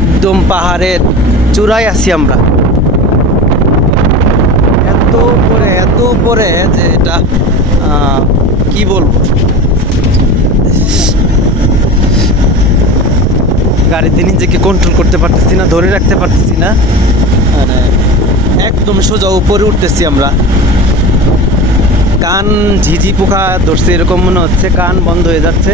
একদম পাহাড়ের চূড়ায় আছি আমরা, এত উপরে যে এটা কি বলবো। গাড়িতে নিজেকে কন্ট্রোল করতে পারতেছি না, ধরে রাখতে পারতেছি না, মানে একদম সোজা উপরে উঠতেছি আমরা। কান ঝিঝি পোকা ধরছে এরকম মনে হচ্ছে, কান বন্ধ হয়ে যাচ্ছে।